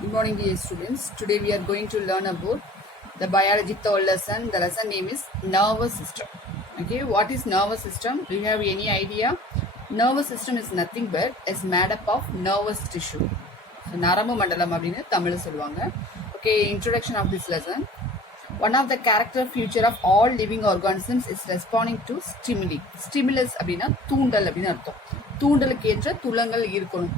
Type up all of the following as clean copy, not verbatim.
Good morning, dear students. Today we are going to learn about the biology third lesson. The lesson name is nervous system. Okay, what is nervous system? Do you have any idea? Nervous system is nothing but is made up of nervous tissue. So, நரம்பு மண்டலம் அப்படின்னு தமிழ் சொல்லுவாங்க. Okay, introduction of this lesson. One of the character feature of all living organisms is responding to stimuli. Stimulus அப்படின்னா தூண்டல் அப்படின்னு அர்த்தம். தூண்டலுக்கு ஏற்ற துலங்கள் இருக்கணும்.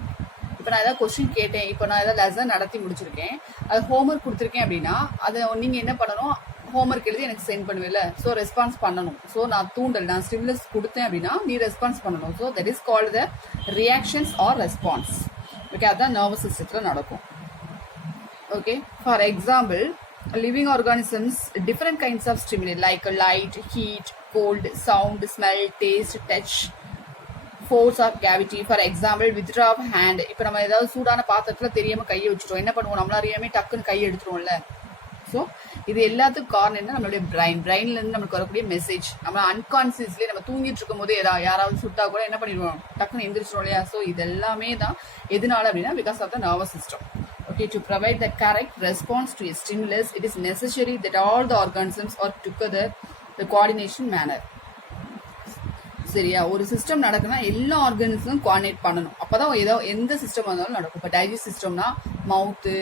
இப்போ நான் ஏதாவது கொஸ்டின் கேட்டேன், இப்போ நான் ஏதாவது லெசன் நடத்தி முடிச்சிருக்கேன், அது ஹோம்ஒர்க் கொடுத்துருக்கேன் அப்படின்னா அதை நீங்கள் என்ன பண்ணணும், ஹோம்ஒர்க் எழுதி எனக்கு சென்ட் பண்ணுவேல, ஸோ ரெஸ்பான்ஸ் பண்ணணும். ஸோ நான் தூண்டல், நான் ஸ்டிமுலஸ் கொடுத்தேன் அப்படின்னா நீ ரெஸ்பான்ஸ் பண்ணணும். So that is called the reactions or response. Okay, அதுதான் நர்வஸ் சிஸ்டத்தில் நடக்கும். Okay, for example living organisms different kinds of stimuli like light, heat, cold, sound, smell, taste, touch, force of gravity. For example, withdraw of hand. இப்போ நம்ம ஏதாவது சூடான பாத்திரத்தில் தெரியாமல் கையை வச்சுட்டோம், என்ன பண்ணுவோம், நம்மள அறியாமே டக்குன்னு கையை எடுத்துருவோம்ல. ஸோ இது எல்லாத்துக்கும் காரணம் என்ன, நம்மளுடைய பிரெயின்லேருந்து நம்மளுக்கு வரக்கூடிய மெசேஜ். நம்ம அன்கான்சியஸ்லேயே நம்ம தூங்கிட்டு இருக்கும் போது யாராவது சுட்டா கூட என்ன பண்ணிடுவோம், டக்குன்னு எந்திரிச்சிடும் இல்லையா. ஸோ இது எல்லாமே தான் எதனால அப்படின்னா because of the nervous system. Okay, to provide the correct response to a stimulus, it is necessary that all the organisms are together the coordination manner. சரியா, ஒரு சிஸ்டம் நடக்குன்னா எல்லா ஆர்கனிசமும் கோஆர்டினேட் பண்ணணும், அப்பதான் ஏதோ எந்த சிஸ்டம் வந்தாலும் நடக்கும். இப்போ டைஜஸ்ட் சிஸ்டம்னா mouth,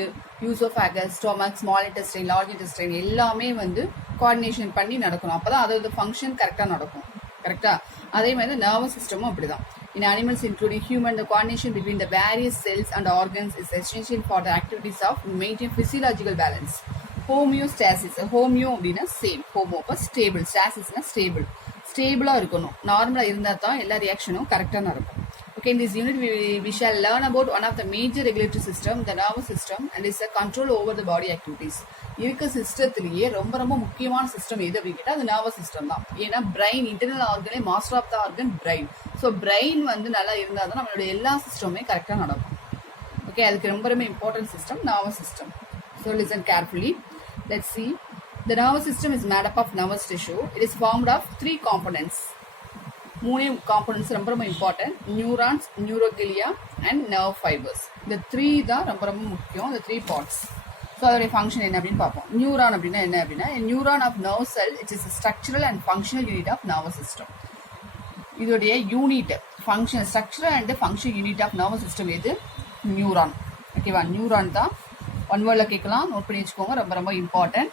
oesophagus, stomach, small intestine, large intestine எல்லாமே வந்து கோஆர்டினேஷன் பண்ணி நடக்கணும், அப்பதான் அதோட ஃபங்க்ஷன் கரெக்டாக நடக்கும். கரெக்டா, அதே மாதிரி நர்வஸ் சிஸ்டமும் அப்படிதான். In animals including human, the coordination between the various cells and organs is essential for the activities of maintain physiological balance. Homeostasis, homeo அப்படின்னா சேம், ஹோமோ அப்போ ஸ்டேபிள், ஸ்டாசிஸ்னா ஸ்டேபிள், ஸ்டேபிளாக இருக்கணும், நார்மலாக இருந்தால் தான் எல்லா ரியாக்ஷனும் கரெக்டாக நடக்கும். Okay, in this unit we shall learn about one of the major regulatory system, the nervous system, and is a control over the body activities. இருக்க சிஸ்டத்திலேயே ரொம்ப ரொம்ப முக்கியமான சிஸ்டம் எது அப்படின்னு கேட்டால் அது நர்வஸ் சிஸ்டம் தான். ஏன்னா பிரெயின் இன்டர்னல் ஆர்கனே master of the organ brain. So brain வந்து நல்லா இருந்தால் தான் நம்மளுடைய எல்லா சிஸ்டமுமே கரெக்டாக நடக்கும். ஓகே, அதுக்கு ரொம்ப ரொம்ப important system nervous system. So listen carefully. Let's see. The nervous system is made up of nervous tissue. It is formed of 3 components. 3 components ரொம்ப ரொம்ப important: neurons, neuroglia and nerve fibres. இந்த 3 தான் ரொம்ப ரொம்ப முக்கியம், இந்த 3 பார்ட்ஸ். ஸோ அதோடைய function என்ன அப்படின்னு பார்ப்போம். நியூரான் அப்படின்னா என்ன அப்படின்னா, neuron of nerve cell, it is structural and functional unit of nervous system. இதோடைய unit function, structural and function unit of nervous system எது, நியூரான். ஓகேவா, நியூரான் தான். ஒன் வேர்டில் கேட்கலாம், நோட் பண்ணி வச்சுக்கோங்க, ரொம்ப ரொம்ப இம்பார்ட்டன்ட்.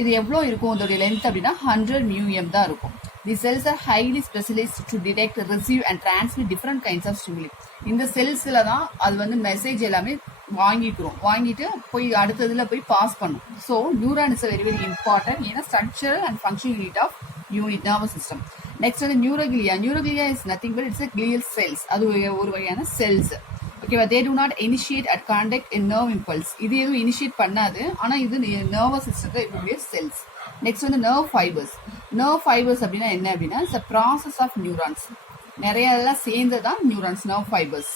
இது எவ்வளோ இருக்கும் இதோடைய லென்த் அப்படின்னா 100 μm தான் இருக்கும். The cells are highly specialized to detect, receive and transmit different kinds of stimuli. இந்த செல்ஸில் தான் அது வந்து மெசேஜ் எல்லாமே வாங்கிட்டு போய் அடுத்ததுல போய் பாஸ் பண்ணும். So neuron is very very important, ஏன்னா structural and function unit of nervous system. Next வந்து neuroglia. Neuroglia is nothing but it's glial cells, அது ஒரு வகையான செல்ஸ். ஓகேவா, they do not initiate at contact in nerve impulse. இது எதுவும் initiate பண்ணாது, ஆனால் இது நர்வஸ் சிஸ்டத்தில் இருக்கக்கூடிய செல்ஸ். நெக்ஸ்ட் வந்து நர்வ் ஃபைபர்ஸ். நர்வ் ஃபைபர்ஸ் அப்படின்னா என்ன அப்படின்னா, it's a process of neurons. நிறைய எல்லாம் சேர்ந்து தான் நியூரான்ஸ், நர்வ் ஃபைபர்ஸ்.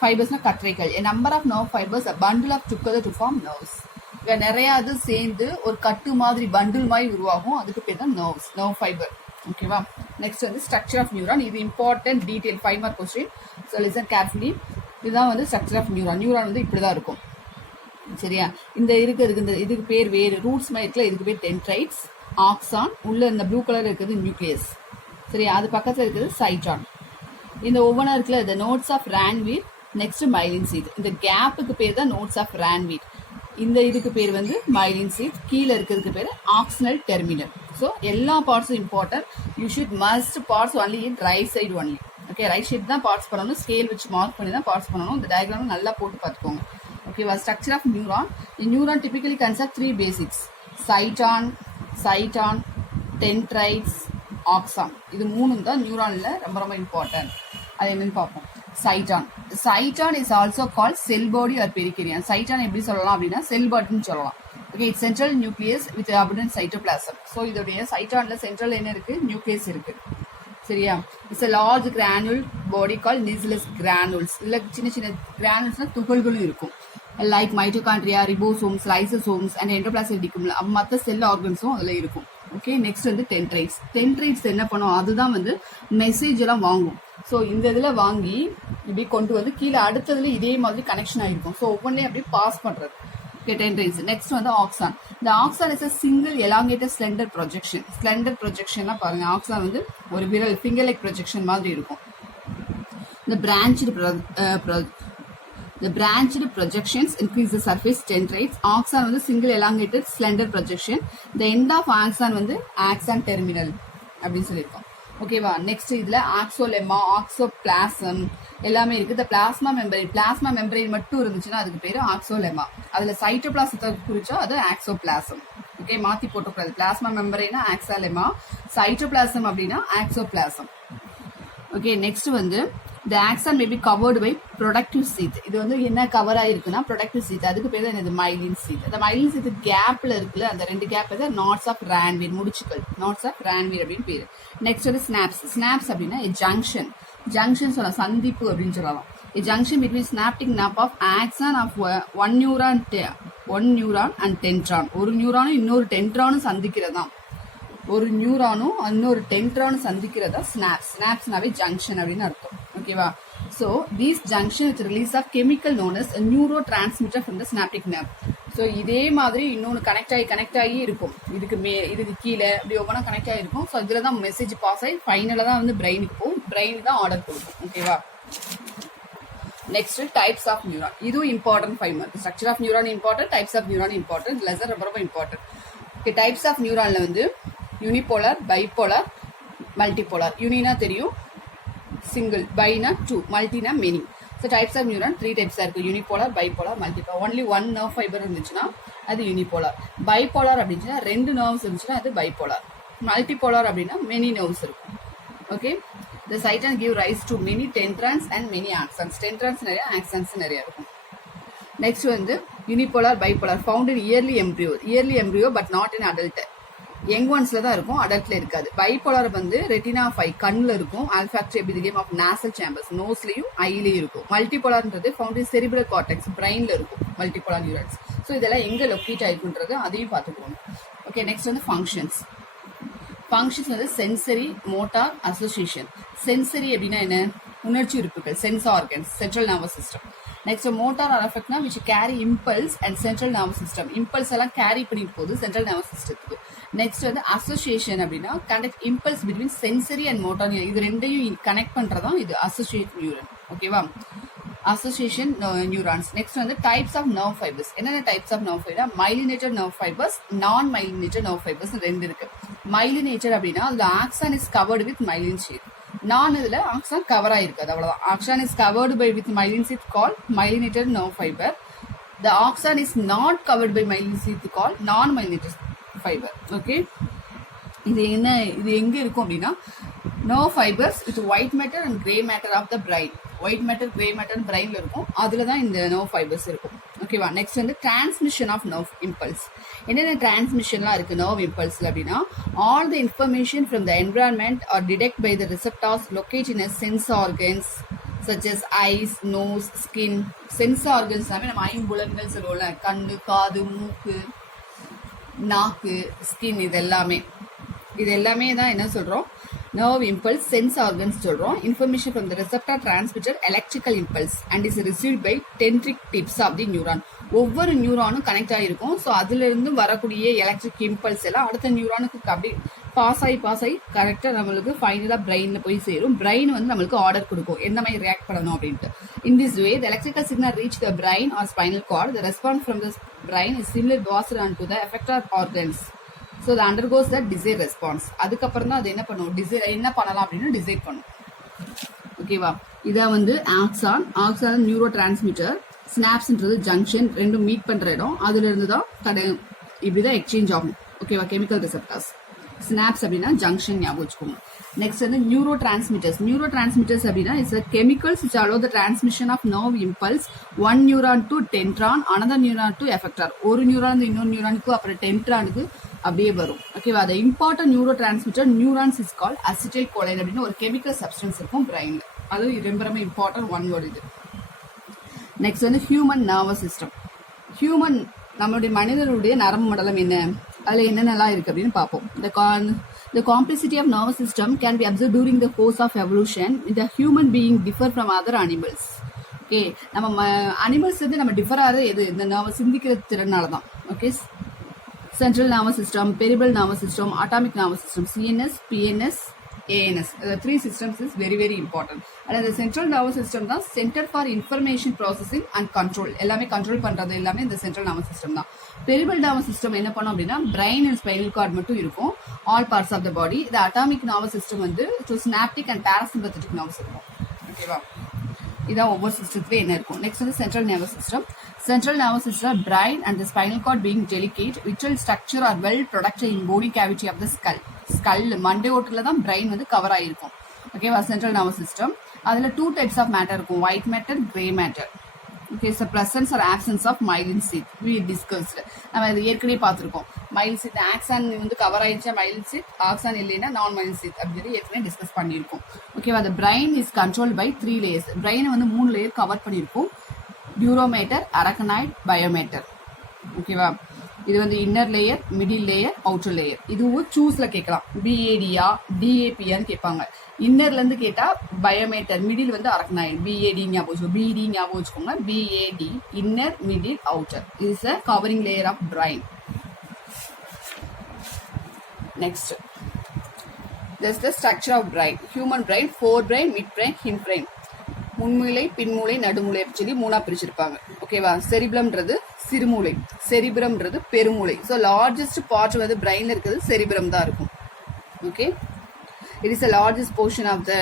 ஃபைபர்ஸ்னா கற்றைகள். A number of nerve fibers, a bundle of together to form nerves. இங்கே நிறைய அது சேர்ந்து ஒரு கட்டு மாதிரி பண்டில் மாதிரி உருவாகும், அதுக்கு பேர் தான் நர்வ்ஸ், நர்வ் ஃபைபர். ஓகேவா, நெக்ஸ்ட் வந்து ஸ்ட்ரக்சர் ஆஃப் நியூரான். இது important detail, 5 mark question. So listen carefully. இதுதான் வந்து ஸ்ட்ரக்சர் ஆஃப் நியூரான். நியூரான் வந்து இப்படி தான் இருக்கும். சரியா, இந்த இதுக்கு பேர் வேறு ரூட்ஸ் மாதிரி இருக்குல்ல, இதுக்கு பேர் டென்ட்ரைட்ஸ், ஆக்சான், உள்ள இந்த ப்ளூ கலர் இருக்கிறது நியூக்ளியஸ். சரியா, அது பக்கத்தில் இருக்கிறது சைட்டான். இந்த ஒவ்வொன்றா இருக்குல்ல, இந்த nodes of Ranvier, next myelin sheath. இந்த கேப்புக்கு பேர் தான் நோட்ஸ் ஆஃப் ரான்வீர். இந்த இதுக்கு பேர் வந்து மைலின் சீத். கீழே இருக்கிறதுக்கு பேர் ஆக்சினல் டெர்மினல். ஸோ எல்லா பார்ட்ஸும் important. You should must parts only in right side only. Okay, right side தான் பார்ட்ஸ் பண்ணணும், ஸ்கேல் வச்சு மார்க் பண்ணி தான் பார்ட்ஸ் பண்ணணும். இந்த டயக்ராம் நல்லா போட்டு பார்த்துக்கோங்க. ஓகேவா, structure of neuron. Neuron typically concept 3 basics: cyton, dendrites, axon. இது 3 தான் நியூரானில் ரொம்ப ரொம்ப இம்பார்ட்டன்ட். அது என்னன்னு பார்ப்போம். Cyton is also call cell body or perikaryon. Cyton எப்படி சொல்லலாம் அப்படின்னா செல் பாடின்னு சொல்லலாம். Okay, it's central nucleus with abundant cytoplasm. So இதோடைய சைட்டானில் சென்ட்ரல் என்ன இருக்கு, நியூக்ளியஸ் இருக்கு. சரியா, it's a large granule body called nucleus granules. இல்லை சின்ன சின்ன கிரானுல்ஸ்னா துகள்களும் இருக்கும், like mitochondria, ribosomes, lysosomes and endoplasm இருக்கும். மற்ற செல் ஆர்கன்ஸும் அதில் இருக்கும். ஓகே, நெக்ஸ்ட் வந்து டென்ட்ரைட்ஸ் என்ன பண்ணும், அதுதான் வந்து மெசேஜ் எல்லாம் வாங்கும். ஸோ இந்த இதில் வாங்கி இப்படி கொண்டு வந்து கீழே அடுத்ததுல இதே மாதிரி கனெக்ஷன் ஆயிருக்கும். ஸோ ஒவ்வொன்றையும் அப்படி பாஸ் பண்றது. டென்ட்ரைல்ஸ். நெக்ஸ்ட் வந்து ஆக்சான். இந்த axon is a single elongated slender projection. Slender ப்ரொஜெக்ஷன்னா பாருங்க, ஆக்சான் வந்து ஒரு விரல் ஃபிங்கர் லைக் ப்ரொஜெக்ஷன் மாதிரி இருக்கும். The branched projections increase the surface dendrites. Axon வந்து single elongated slender projection. The end of axon வந்து axon terminal அப்படின்னு சொல்லியிருக்கோம். ஓகேவா. நெக்ஸ்ட் இதுல ஆக்சோலெமா, ஆக்சோபிளாசம் எல்லாமே இருக்கு. இந்த பிளாஸ்மா மெம்பரைன் மட்டும் இருந்துச்சுன்னா அதுக்கு பேரு ஆக்சோலெமா. அதுல சைட்டோபிளாசத்தை குறிச்சா அது ஆக்சோபிளாசம். ஓகே, மாத்தி போட்டக்கூடாது. பிளாஸ்மா மெம்பரைனா ஆக்சாலெமா, சைட்டோபிளாசம் அப்படின்னா ஆக்சோபிளாசம். ஓகே, நெக்ஸ்ட் வந்து the axon may be covered by productive sheath. இது வந்து என்ன கவர் ஆயிருக்குன்னா productive sheath. அதுக்கு பேர் தான் myelin sheath. அந்த myelin sheath கேப்ல இருக்குல்ல, அந்த ரெண்டு கேப் வந்து knots of Ranvier, முடிச்சுக்கள், knots of Ranvier அப்படின்னு பேரு. நெக்ஸ்ட் வந்து snaps அப்படின்னா junction சொல்லலாம், சந்திப்பு அப்படின்னு சொல்லலாம். a junction between synaptic nerve of axon of one neuron and dendron. ஒரு நியூரானும் இன்னொரு டென்ட்ரானும் சந்திக்கிறதாம். ஒரு நியூரானும் இன்னொரு டென்ட்ரானும் சந்திக்கிறதா ஸ்னாப்ஸ்னாவே ஜங்ஷன் அப்படின்னு அர்த்தம். ஓகேவா. So these junction with release of chemical known as neurotransmitter from the synaptic nerve. So இதே மாதிரி இன்னொன்று கனெக்ட் ஆகி இருக்கும். இதுக்கு கீழே இப்படி ஒவ்வொன்றா கனெக்ட் ஆகிருக்கும். ஸோ இதில் தான் மெசேஜ் பாஸ் ஆகி ஃபைனலாக தான் வந்து பிரெயினுக்கு போகும். பிரெயின் தான் ஆர்டர் கொடுக்கும். ஓகேவா. Next types of neuron. இதுவும் important 5 mark. Structure of neuron important, types of neuron important, lesson ரொம்ப ரொம்ப இம்பார்ட்டன்ட். ஓகே, டைப்ஸ் ஆஃப் நியூரான்ல வந்து யூனிபோலார், பைபோலார், மல்டிபோலார். யூனினா தெரியும், சிங்கிள், பைனா 2, மல்டினா many. So types of neuron 3 டைப்ஸாக இருக்குது. Unipolar, bipolar, multipolar. Only 1 nerve fibre இருந்துச்சுன்னா அது யூனிபோலார். பைபோலார் அப்படின்னா 2 நர்வ்ஸ் இருந்துச்சுன்னா அது பைபோலார். மல்டிபோலார் அப்படின்னா மெனி நர்வ்ஸ் இருக்கும். Okay, the cyton give rise to many tentrons and many axons. Tentrons நிறைய, axons நிறைய இருக்கும். நெக்ஸ்ட் வந்து unipolar, bipolar found in early embryo but not in adult. Young ஒன்ஸ்ல தான் இருக்கும், அடல்ட்ல இருக்காது. பைபோலார் வந்து ரெட்டினா ஆஃப் ஐ, கண்ணில் இருக்கும். ஆல்ஃபாக்டரி எபிதிலியம் ஆஃப் நாசல் சேம்பர்ஸ், நோஸ்லயும் ஐலயும் இருக்கும். மல்டிபோலார்ன்றது ஃபவுண்ட் இன் செரிப்ரல் கார்டெக்ஸ், பிரெயின்ல இருக்கும் மல்டிபோலார் நியூரான்ஸ். ஸோ இதெல்லாம் எங்க லொக்கேட் ஆயிருக்குன்றது அதையும் பார்த்துக்கணும். ஓகே, நெக்ஸ்ட் வந்து ஃபங்க்ஷன்ஸ் வந்து சென்சரி, மோட்டார், அசோசியேஷன். சென்சரி அப்படின்னா என்ன? உணர்ச்சி உறுப்புகள், sense organs, central nervous system. Next motor or அஃபெக்ட்னா which carry impulse and central nervous system. Impulse எல்லாம் கேரி பண்ணிட்டு போகுது சென்ட்ரல் நர்வஸ் சிஸ்டத்துக்கு. நெக்ஸ்ட் வந்து அசோசியேஷன் அப்படின்னா connect impulse between sensory and motor. இது ரெண்டையும் கனெக்ட் பண்றதா இது அசோசியேட் நியூரன். ஓகேவா, அசோசியேஷன் நியூரான்ஸ். நெக்ஸ்ட் வந்து டைப்ஸ் ஆஃப் நர்வ் ஃபைபர்ஸ். என்னென்ன types of nerve fibre? Myelinated nerve fibres, non myelinated nerve fibres ரெண்டு இருக்கு. மைலினேட்டட் அப்படின்னா அதுல axon is covered with myelin sheath. Non இதுல ஆக்சான் கவர் ஆயிருக்காது, அவ்வளவுதான். Axon is covered by with myelin sheath call myelinated nerve fibre. The axon is not covered by myelin sheath called non-myelinated fiber. Okay, இது எங்க இருக்கும் அப்படின்னா nerve fibers with white matter and gray matter of the brain. white matter, gray matter brainல இருக்கும். அதுல தான் இந்த nerve fibers இருக்கும். ஓகேவா. நெக்ஸ்ட் வந்து transmission of nerve impulse. என்னென்ன டிரான்ஸ்மிஷன்லாம் இருக்கு nerve impulse அப்படின்னா all the information from the environment are detected by the receptors located in a sense organs such as eyes, nose, skin. Sense organs நம்ம ஐம்புலன்கள் சொல்லுவோம்ல, கண்ணு, காது, மூக்கு, நாக்கு, ஸ்கின். இது எல்லாமே தான் என்ன சொல்றோம்? nerve impulse, sense organs சொல்றோம். information from the receptor transmitted electrical impulse and is received by dendritic tips of the neuron. ஒவ்வொரு நியூரானும் கனெக்ட் ஆகிருக்கும். ஸோ அதுல இருந்து வரக்கூடிய எலக்ட்ரிக் இம்பல்ஸ் எல்லாம் அடுத்த நியூரானுக்கு அப்படி பாஸ் ஆகி கரெக்டாக நம்மளுக்கு ஃபைனலாக பிரெயினில் போய் சேரும். பிரெயின் வந்து நம்மளுக்கு ஆர்டர் கொடுக்கும் எந்த மாதிரி ரியாக்ட் பண்ணணும் அப்படின்ட்டு. In this way the electrical signal reach the brain or spinal cord. The response from the brain is similar passed on to the effected organs. So the undergoes the desire response. அதுக்கப்புறம் தான் அது என்ன பண்ணும்? என்ன பண்ணலாம் அப்படின்னு decide பண்ணும். ஓகேவா. இதான் வந்து ஆக்சான் நியூரோ டிரான்ஸ்மிட்டர். ஸ்னாப்ஸ்ன்றது ஜங்ஷன், ரெண்டும் மீட் பண்ற இடம். அதுல இருந்து தான் இப்படிதான் எக்ஸ்சேஞ்ச் ஆகும். ஓகேவா, கெமிக்கல் ரிசெப்டர்ஸ். ஸ்னாப்ஸ் அப்படின்னா ஜங்ஷன், ஞாபகம் வச்சுக்கோங்க. நெக்ஸ்ட் வந்து நியூரோ டிரான்ஸ்மிட்டர்ஸ் அப்படின்னா it's chemicals which allow the transmission of nerve impulse one neuron to dendron, another neuron to effector. ஒரு நியூரான் இன்னொரு நியூரானுக்கு அப்புறம் டென்ட்ரானுக்கு அப்படியே வரும். ஓகேவா. அந்த important neuro transmitter neurons is called acetyl choline அப்படின்னு ஒரு கெமிக்கல் சப்ஸ்டன்ஸ் இருக்கும் பிரெயின்ல. அது ரொம்ப ரொம்ப இம்பார்ட்டன்ட் ஒன் வேர்ட் இது. நெக்ஸ்ட் வந்து ஹியூமன் நர்வஸ் சிஸ்டம். நம்மளுடைய மனிதனுடைய நரம்பு மண்டலம் என்ன, அதுல என்னென்னலாம் இருக்கு அப்படின்னு பார்ப்போம். The complexity of nervous system can be observed during the course of evolution. The human being differ from other animals. Okay, நம்ம அனிமல்ஸ் வந்து நம்ம டிஃபர் ஆகிறது எது? இந்த நர்வஸ் சிந்திக்கிற திறனால தான். Okay, central nervous system, peripheral nervous system, atomic nervous system, CNS, PNS, ANS. The three systems is very very important. And the central nervous system தான் center for information processing and control. எல்லாமே control பண்றது எல்லாமே இந்த central nervous system தான். Peripheral nervous system என்ன பண்ணும் அப்படின்னா brain and spinal cord மட்டும் இருக்கும், all parts of the body. The atomic nervous system வந்து synaptic and parasympathetic nerves இருக்கும். ஓகேவா, இதான் ஒவ்வொரு சிஸ்டத்துலேயே என்ன இருக்கும். நெக்ஸ்ட் வந்து central nervous system. Central nervous system brain and the spinal cord being delicate vital structure are well protected in bony cavity of the skull மண்டை ஓட்டில் தான் பிரைன் வந்து கவர் ஆகிருக்கும். ஓகேவா, சென்ட்ரல் நர்வஸ் சிஸ்டம். அதில் 2 டைப்ஸ் ஆஃப் மேட்டர் இருக்கும், white matter, grey matter. Okay, so presence or absence of myelin sheath we discussed. நம்ம இது ஏற்கனவே பார்த்துருக்கோம். மைல் சீத் ஆக்சான் வந்து கவர் ஆயிடுச்சா மைல் சீத், ஆக்சான் இல்லைன்னா நான் மைல் சீத் அப்படின்னு ஏற்கனவே டிஸ்கஸ் பண்ணியிருக்கோம். ஓகேவா, அந்த brain is control by 3 layers. பிரைனை வந்து 3 லேயர் கவர் பண்ணியிருக்கும், டியூரோமேட்டர், அரக்கனாய்ட், பயோமேட்டர். ஓகேவா, இது வந்து inner layer, middle layer, outer layer. இதுவும் சூஸ்ல கேட்கலாம், பிஏடியா டிஏபியான்னு கேட்பாங்க. இன்னர்ல இருந்து கேட்டா பயோமேட்டர், மிடில் வந்து அரக்கனாய்ட், பிஏடி ஞாபகம், பிடி ஞாபகம் வச்சுக்கோங்க, P A D inner, middle, outer. Is a covering layer of brain. Next, this is the structure of brain. Human brain, forebrain, midbrain, hindbrain. முன்மூளை, பின்மூளை, நடுமூளை அப்படின்னு சொல்லி 3ஆ பிரிச்சிருப்பாங்க. ஓகேவா, செரிபிளம்ன்றது சிறுமூளை, செரிபிரம்ன்றது பெருமூளை. ஸோ லார்ஜஸ்ட் பார்ட் வந்து பிரைன்ல இருக்கிறது செரிபிரம் தான் இருக்கும். Okay, it is the largest portion of the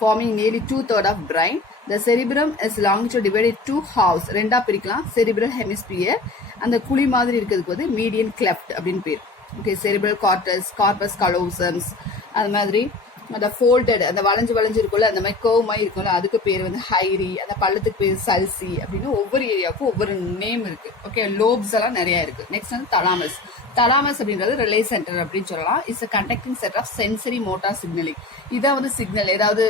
forming nearly 2/3 of brain. The cerebrum is longitudinally divided into halves. ரெண்டா பிரிக்கலாம், cerebral hemisphere. அந்த குழி மாதிரி இருக்கிறதுக்கு வந்து median cleft அப்படின்னு பேர். Okay, cerebral cortex, corpus callosum, அது மாதிரி அந்த ஃபோல்டட், அந்த வளைஞ்சு இருக்கும்ல, அந்த மாதிரி கர்வ் மாதிரி இருக்கும்ல, அதுக்கு பேர் வந்து ஹைரி. அந்த பள்ளத்துக்கு பேர் சல்சி அப்படின்னு ஒவ்வொரு ஏரியாவுக்கும் ஒவ்வொரு நேம் இருக்கு. ஓகே, லோப்ஸ் எல்லாம் நிறைய இருக்கு. நெக்ஸ்ட் வந்து தலாமஸ். தலாமஸ் அப்படின்றது ரிலே சென்டர் அப்படின்னு சொல்லலாம். It's conducting centre of sensory motor signalling. இதான் வந்து சிக்னல், ஏதாவது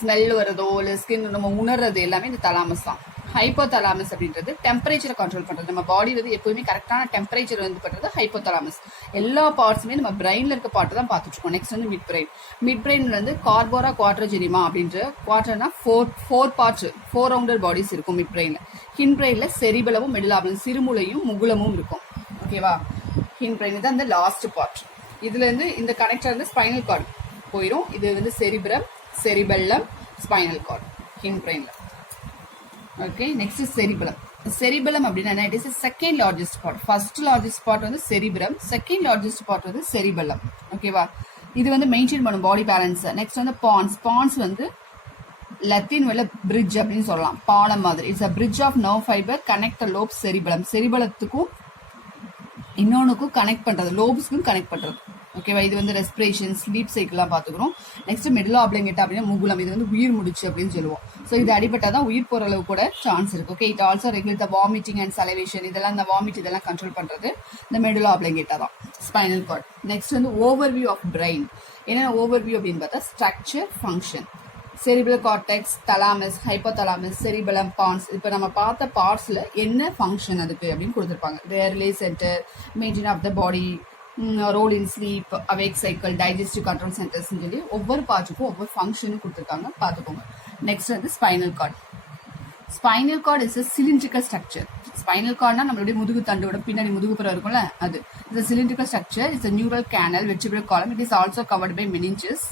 ஸ்மெல் வரதோ இல்லை ஸ்கின் நம்ம உணர்றது எல்லாமே இந்த தலாமஸ் தான். ஹைப்போதலாமஸ் அப்படின்றது டெம்பரேச்சரை கண்ட்ரோல் பண்றது. நம்ம பாடி வந்து எப்பவுமே கரெக்டான டெம்பரேச்சர் வந்து பண்றது ஹைப்போதலாமஸ். எல்லா பார்ட்ஸுமே நம்ம பிரெயின்ல இருக்க பார்ட் தான் பார்த்துட்டு இருக்கோம். நெக்ஸ்ட் வந்து மிட் பிரெயின். மிட் பிரெயின்ல வந்து கார்போரா குவாட்ரஜெனிமா அப்படின்ற குவாட்ரனா ஃபோர் பார்ட்ஸ், 4 ரவுண்டட் பாடிஸ் இருக்கும் மிட் பிரெயின்ல. ஹின் பிரெயின்ல செரிபலமும் மெடுலாபலும், சிறுமூளையும் முகுலமும் இருக்கும். ஓகேவா, ஹின் பிரெயின் தான் அந்த லாஸ்ட் பார்ட். இதுல இருந்து இந்த கனெக்டர் வந்து ஸ்பைனல் கார்டு போயிடும். இது வந்து cerebrum, cerebellum, spinal cord hind பிரெயின்ல. Okay, next cerebellum. செரிபலம் அப்படின்னா it is second largest part. First largest part வந்து செரிபிரம், செகண்ட் லார்ஜஸ்ட் பார்ட் வந்து செரிபலம். ஓகேவா, இது வந்து மெயின்டைன் பண்ணும் பாடி பேலன்ஸ். நெக்ஸ்ட் வந்து பான்ஸ். பான்ஸ் வந்து லத்தீன் வேர்ல பிரிட்ஜ் அப்படின்னு சொல்லலாம், பாலம் மாதிரி. It's a bridge of nerve fibre connect the lobe cerebellum. செரிபலத்துக்கும் இன்னொன்னுக்கும் கனெக்ட் பண்றது, லோப்ஸ்க்கும் கனெக்ட் பண்றது. ஓகேவா, இது வந்து ரெஸ்பிரேஷன், ஸ்லீப் சைக்கிள்லாம் பார்த்துக்கிறோம். நெக்ஸ்ட் மெடுலா ஆப்ளிங்கேட்டா அப்படின்னா முகுலம். இது வந்து உயிர் முடிச்சு அப்படின்னு சொல்லுவோம். ஸோ இது அடிபட்டாதான் உயிர் போற அளவு கூட சான்ஸ் இருக்கு. Okay, it also regulate the vomiting and salivation. இதெல்லாம் இந்த வாமிட் இதெல்லாம் கண்ட்ரோல் பண்றது இந்த மெடுலா ஆப்ளிங்கேட்டா தான், ஸ்பைனல் கார்ட். நெக்ஸ்ட் வந்து ஓவர்வியூ ஆஃப் பிரெயின். என்னென்ன ஓவர்வியூ அப்படின்னு பார்த்தா structure, function, cerebral cortex, thalamus, hypothalamus, cerebellum, pons. இப்போ நம்ம பார்த்த பார்ட்ஸ்ல என்ன ஃபங்க்ஷன் அதுக்கு அப்படின்னு கொடுத்துருப்பாங்க. Relay centre, maintain of the body, role in sleep, awake cycle, digestive control centres சொல்லி ஒவ்வொரு பார்ட்டுக்கும் ஒவ்வொரு ஃபங்க்ஷனும் கொடுத்துருக்காங்க, பார்த்துக்கோங்க. நெக்ஸ்ட் வந்து spinal cord. Spinal cord is a cylindrical structure. Spinal கார்டுனா நம்மளுடைய முதுகு தண்டோட பின்னாடி முதுகுப்புறம் இருக்கும்ல, அது it's a cylindrical structure. It's a neural canal, vertebral column. It is also covered by meninges.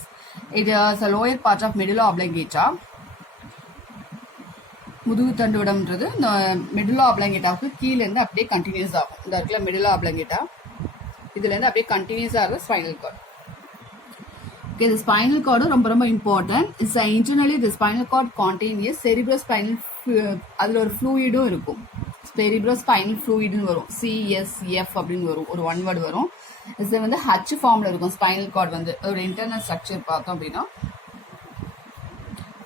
It is a lower part of medulla oblongata. முதுகு தண்டுவடம்ன்றது இந்த medulla ஆப்ளிங்கேட்டாவுக்கு கீழே இருந்து அப்படியே கண்டினியூஸ் ஆகும். இந்த இடத்துல மெடுலா ஆப்ளிங்கேட்டா, இதுல இருந்து அப்படியே கண்டினியூஸா இருக்கும் ஸ்பைனல் கார்டு. ஓகே, இந்த ஸ்பைனல் கார்டும் ரொம்ப ரொம்ப important. It's internally the spinal cord contain a cerebrospinal, அதுல ஒரு ஃப்ளூயிடும் இருக்கும், செரிப்ரோஸ்பைனல் ஃப்ளூயிட்னு வரும், CSF அப்படின்னு வரும், ஒரு 1 வேர்டு வரும். இது வந்து H ஃபார்ம்ல இருக்கும். ஸ்பைனல் கார்டு வந்து ஒரு இன்டர்னல் ஸ்ட்ரக்சர் பார்த்தோம் அப்படின்னா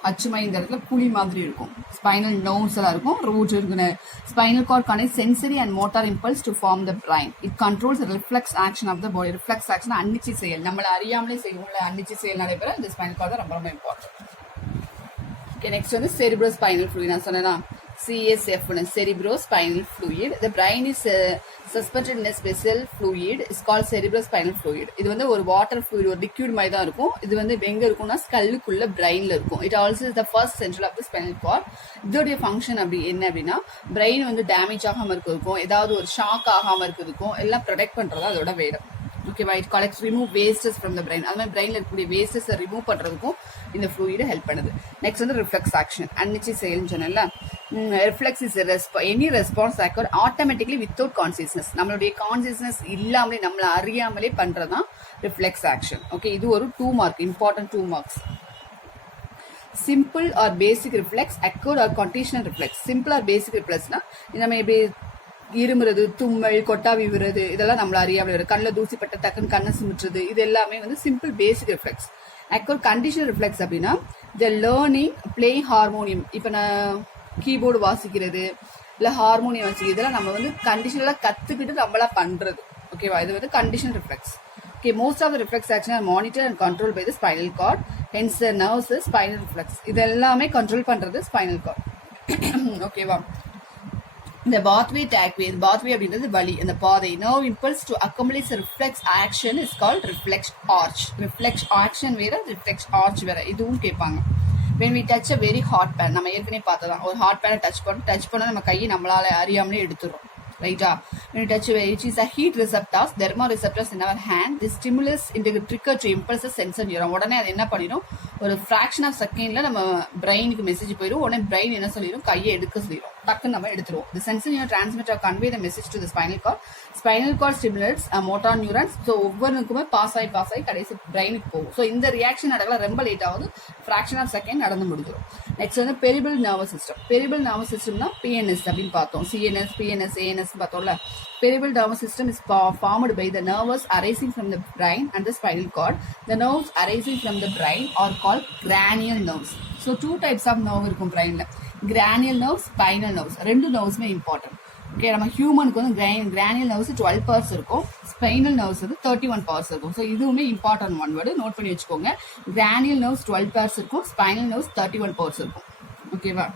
அச்சுமை இந்த இடத்துல புளி மாதிரி இருக்கும். ஸ்பைனல் நர்வ்ஸ் எல்லாம் இருக்கும், ரூட் இருக்கு. Spinal cord connect sensory and motor impulse to form the brain. It controls reflex action of the body. Reflex action அன்னிச்சி செயல், நம்மள அறியாமலே செய்வோம்ல, அன்னிச்சி செயல் நடைபெற இந்த ஸ்பைனல் கார்டு தான் ரொம்ப ரொம்ப இம்பார்ட்டன்ட். ஓகே, நெக்ஸ்ட் வந்து செரிப்ரோ ஸ்பைனல் ஃப்ளூயிட். நான் சொன்னேன்னா CSF, cerebrospinal fluid. The brain is suspended in a special fluid is called cerebrospinal fluid. இது வந்து ஒரு வாட்டர் fluid, ஒரு liquid மாதிரி தான் இருக்கும். இது வந்து எங்க இருக்கும்னா ஸ்கல்லுக்குள்ள பிரெயின்ல இருக்கும். It also is the first central of the spinal cord. இதோடைய ஃபங்க்ஷன் அப்படி என்ன அப்படின்னா பிரெயின் வந்து டேமேஜ் ஆகாம இருக்கும், ஏதாவது ஒரு ஷாக் ஆகாம இருக்கும், எல்லாம் ப்ரொடெக்ட் பண்றது அதோட வேலை. ஓகேவா? It collects remove wastes from the brain. அது மாதிரி பிரெயின்ல இருக்கக்கூடிய வேஸ்டஸை ரிமூவ் பண்றதுக்கும் இந்த ஃப்ளூயிட் ஹெல்ப் பண்ணுது. நெக்ஸ்ட் வந்து ரிஃப்ளெக்ஸ் ஆக்ஷன். அன்னிச்சு செயல்னு சொன்னல. Reflex is any response occur automatically without consciousness. நம்மளுடைய கான்சியஸ்னஸ் இல்லாமலே நம்மளை அறியாமலே பண்றதுதான் ரிஃப்ளெக்ஸ் ஆக்ஷன். ஓகே, இது ஒரு 2 mark, important 2 marks. Simple or basic reflex, acquired or conditional reflex. Simple or basic ரிஃப்ளெக்ஸ்னா நம்ம எப்படி இருமுறது, தும்மல், கொட்டாவி விடுறது, இதெல்லாம் நம்மள அறியாமல் வரும். கண்ணில் தூசி பட்ட டக்குன்னு கண்ணை சிமிட்டுறது, இது எல்லாமே வந்து சிம்பிள் பேசிக் ரிஃப்ளெக்ஸ். அக்யூர்ட் கண்டிஷனல் ரிஃப்ளெக்ஸ் அப்படின்னா த லேர்னிங் பிளேயிங் ஹார்மோனியம். இப்போ நான் கீபோர்டு வாசிக்கிறது இல்லை ஹார்மோனியம் வாசிக்கிறது, இதெல்லாம் நம்ம வந்து கண்டிஷனலாக கற்றுக்கிட்டு நம்மளா பண்ணுறது. ஓகேவா? இது வந்து conditional reflex. Okay, most of the reflex action are monitored and controlled by the spinal cord. Hence, the nerves is spinal reflex. இதெல்லாமே கண்ட்ரோல் பண்றது spinal cord. ஓகேவா? இந்த pathway tagway, pathway அப்படின்றது வழி, அந்த பாதை. Nerve impulse to accomplish a reflex action is called reflex arch. Reflex action வேற, reflex arch வேற. இதுவும் கேட்பாங்க. When we touch a very hot pan, நம்ம ஏற்கனவே பார்த்ததான், ஒரு ஹாட் பேனை டச் பண்ணா நம்ம கையை நம்மளால அறியாமலே எடுத்துரும். Right? When you touch which is a heat receptors, thermoreceptors in our hand, this stimulus into the trigger to impulse a sensor neuron. உடனே அது என்ன பண்ணிடும், ஒரு fraction of secondல நம்ம பிரெயினுக்கு மெசேஜ் போயிடும். உடனே பிரெயின் என்ன சொல்லிடும், கையை எடுக்க சொல்லிடும், டக்குன்னு நம்ம எடுத்துருவோம். The sensor neuron transmit or convey the message to the spinal cord. Spinal cord stimulates motor neurons. So ஒவ்வொன்றுக்குமே பாஸ் ஆகி கடைசி பிரெயினுக்கு போகும். ஸோ இந்த ரியாக்ஷன் நடக்கலாம், ரொம்ப லேட் ஆகுது, ஃப்ராக்ஷன் ஆஃப் செகண்ட் நடந்து முடிஞ்சிடும். நெக்ஸ்ட் வந்து பெரிபிள் நர்வஸ் சிஸ்டம். பெரிபிள் நர்வஸ் சிஸ்டம்னா PNS அப்படின்னு பார்த்தோம். CNS, PNS, ANS பார்த்தோம்ல. Peripheral nervous system is formed by the nerves arising from the brain and the spinal cord. The nerves arising from the brain are called cranial nerves. So 2 types of nerve இருக்கும் brainல. Cranial nerves, spinal nerves. ரெண்டு nervesமே important. Okay, நம்ம ஹியூமனுக்கு வந்து கிரானியல் nerves 12 parts இருக்கும், spinal nerves வந்து 31 parts இருக்கும். So இதுவுமே important one word, note பண்ணி வச்சுக்கோங்க. கிரானியல் நர்வ்ஸ் 12 பார்ட்ஸ் இருக்கும், ஸ்பைனல் நர்வ்ஸ் 31 பார்ட்ஸ் இருக்கும். ஓகேவா?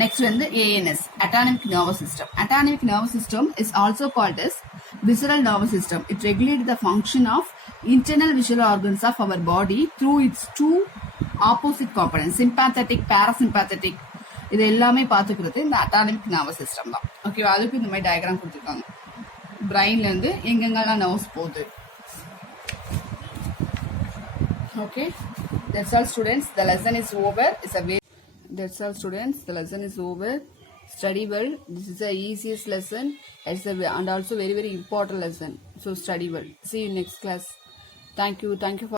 Next வந்து ANS, autonomic nervous system. Autonomic nervous system is also called as visceral nervous system. It regulates the function of internal visual organs of our body through its 2 opposite components, sympathetic, parasympathetic. இது எல்லாமே பார்த்துக்கிறது இந்த autonomic nervous system தான். ஓகேவா? அதுக்கு இந்த மாதிரி diagram கொடுத்துருக்காங்க. பிரெயின்ல இருந்து எங்கெங்கெல்லாம் நர்வ்ஸ் போகுது. Okay, that's all students, the lesson is over. That's all students, the lesson is over. Study well. This is the easiest lesson and also very important lesson. So study well. See you next class. Thank you for